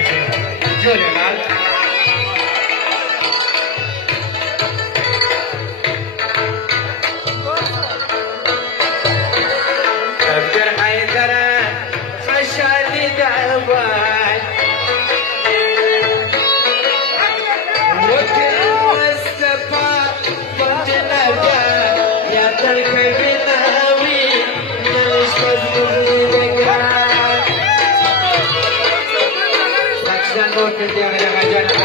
झूलेलाल अब्दुल हैदर शादी दाबाद मुस्तफा बजनगा या तड़के बिनावी नशवत मुझेगा लक्षण नोट दिया मेरा जना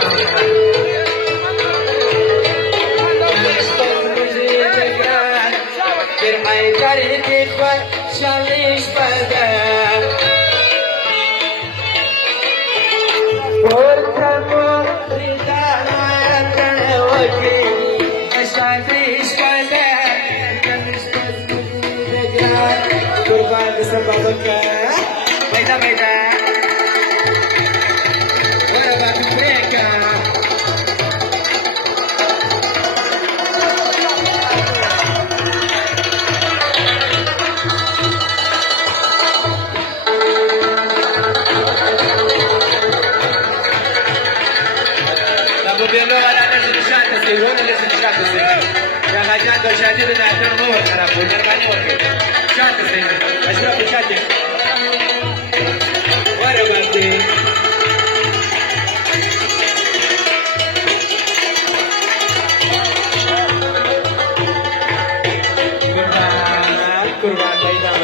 हैदर देखो चालीस बदल और थमो रिदान कणवकी चालीस बदल कुर्बान सब का बैठा बैठा और बात break Gobierno va a dar sus chances, y uno les sus chances. Ya gallando, ya tiene la turno para poner la chances, es una pichate. Bueno, Gandhi. Kurban, kurban,